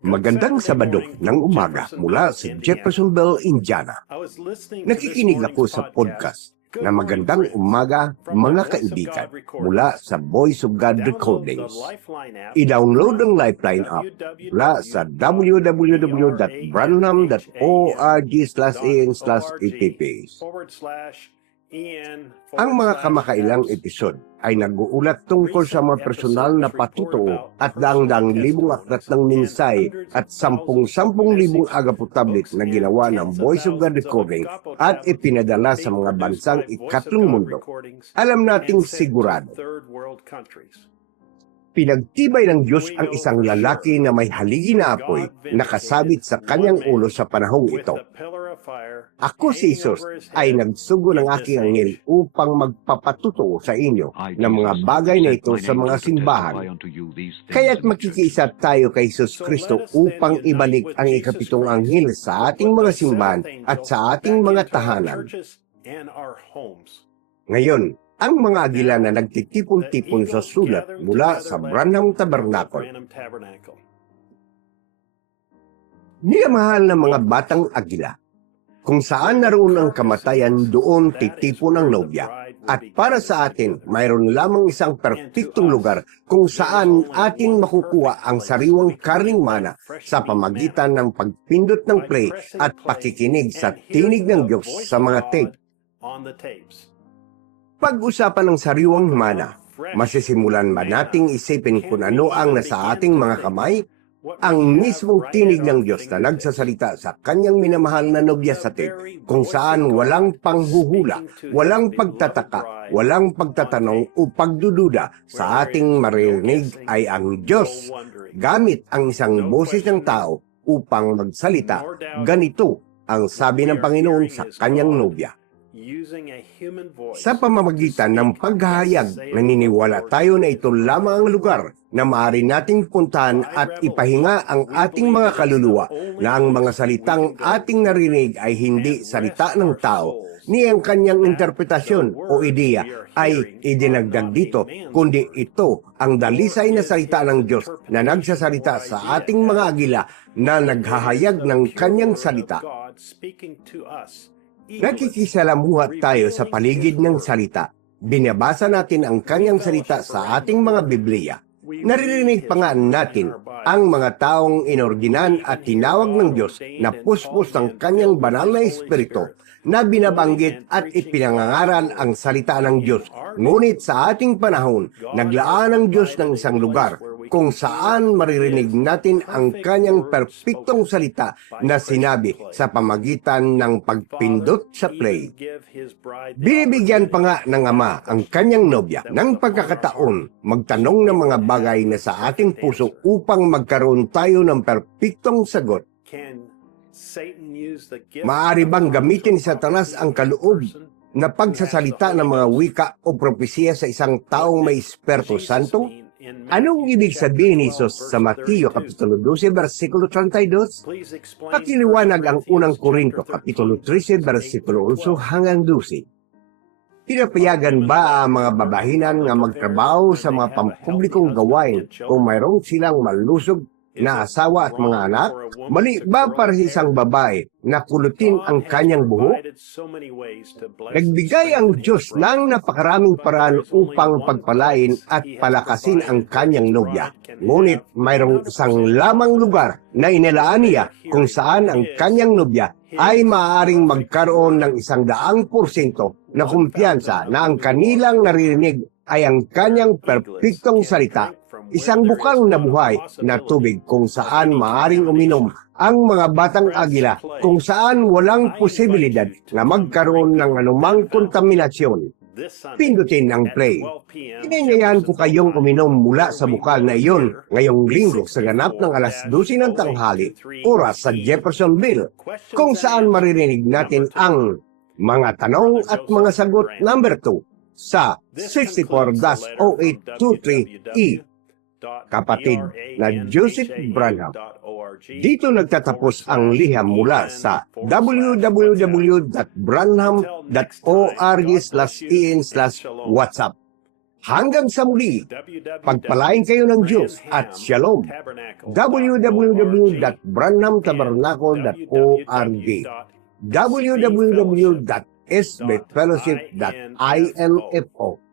Magandang Sabado ng umaga mula sa Jeffersonville, Indiana. Nakikinig ako sa podcast na Magandang Umaga Mga Kaibigan mula sa Voice of God Recordings. I-download ang Lifeline app mula sa www.branham.org/in/app. Ang mga kamakailang episode ay nag-uulat tungkol sa mga personal na patutuo at daang-daang libong aklat ng minsay at 10,000 agapo-tablet na ginawa ng Voice of God Recording at ipinadala sa mga bansang ikatlong mundo. Alam nating sigurado, pinagtibay ng Diyos ang isang lalaki na may haligi na apoy nakasabit sa kanyang ulo sa panahong ito. Ako si Jesus ay nagsugo ng aking anghel upang magpapatutuo sa inyo ng mga bagay na ito sa mga simbahan. Kaya't makikiisa tayo kay Jesus Kristo upang ibalik ang ikapitong anghel sa ating mga simbahan at sa ating mga tahanan. Ngayon, ang mga agila na nagtitipon-tipon sa sulat mula sa Branham Tabernacle. Niyamahal na mga batang agila, kung saan naroon ang kamatayan, doon titipon ang nobya. At para sa atin, mayroon lamang isang perpektong lugar kung saan atin makukuha ang sariwang karning mana sa pamagitan ng pagpindot ng play at pakikinig sa tinig ng Diyos sa mga tape. Pag-usapan ng sariwang mana, masisimulan ba nating isipin kung ano ang nasa ating mga kamay? Ang mismong tinig ng Diyos na nagsasalita sa kanyang minamahal na nobya sa tape, kung saan walang panghuhula, walang pagtataka, walang pagtatanong o pagdududa sa ating maririnig ay ang Diyos, gamit ang isang boses ng tao upang magsalita. Ganito ang sabi ng Panginoon sa kanyang nobya. Sa pamamagitan ng paghahayag, naniniwala tayo na ito lamang ang lugar na maaari nating puntahan at ipahinga ang ating mga kaluluwa na ang mga salitang ating narinig ay hindi salita ng tao, ni ang kanyang interpretasyon o ideya ay idinagdag dito, kundi ito ang dalisay na salita ng Diyos na nagsasalita sa ating mga agila na naghahayag ng kanyang salita. Nakikisalamuha tayo sa paligid ng salita. Binabasa natin ang kanyang salita sa ating mga Biblia. Naririnig pa nga natin ang mga taong inordinan at tinawag ng Diyos na puspos ng kanyang banal na espiritu na binabanggit at ipinangangaral ang salita ng Diyos. Ngunit sa ating panahon, naglaan ang Diyos ng isang lugar kung saan maririnig natin ang kanyang perpektong salita na sinabi sa pamagitan ng pagpindot sa play. Binibigyan pa nga ng Ama ang kanyang nobya ng pagkakataon magtanong ng mga bagay na sa ating puso upang magkaroon tayo ng perpektong sagot. Maaari bang gamitin ni Satanas ang kaloob na pagsasalita ng mga wika o propesiya sa isang taong may Espiritu Santo? Anong ibig sabihin ni Jesus sa Mateo Kapitulo 12, versikulo 32? Pakiliwanag ang unang Korinto, Kapitulo 13, versikulo 11 hanggang 12. Pinapayagan ba ang mga babahinan nga magtrabaho sa mga pampublikong gawain kung mayroong silang malusog na asawa at mga anak? Mali ba para sa isang babae na kulutin ang kanyang buhok? Nagbigay ang Diyos ng napakaraming paraan upang pagpalain at palakasin ang kanyang nobya. Ngunit mayroong isang lamang lugar na inilaan niya kung saan ang kanyang nobya ay maaaring magkaroon ng 100% na kumpiyansa na ang kanilang naririnig ay ang kanyang perpektong salita. Isang bukal na buhay na tubig kung saan maaring uminom ang mga batang agila, kung saan walang posibilidad na magkaroon ng anumang kontaminasyon. Pindutin ang play. Inanyayahan ko kayong uminom mula sa bukal na iyon ngayong linggo sa ganap ng alas 12 ng tanghali, oras sa Jeffersonville, kung saan maririnig natin ang mga tanong at mga sagot number 2 sa 64-0823E. Kapatid na Joseph Branham. Dito nagtatapos ang liham mula sa www.branham.org/in/whatsapp. Hanggang sa muli, pagpalain kayo ng Diyos at Shalom. www.branhamtabernacle.org www.sbfellowship.info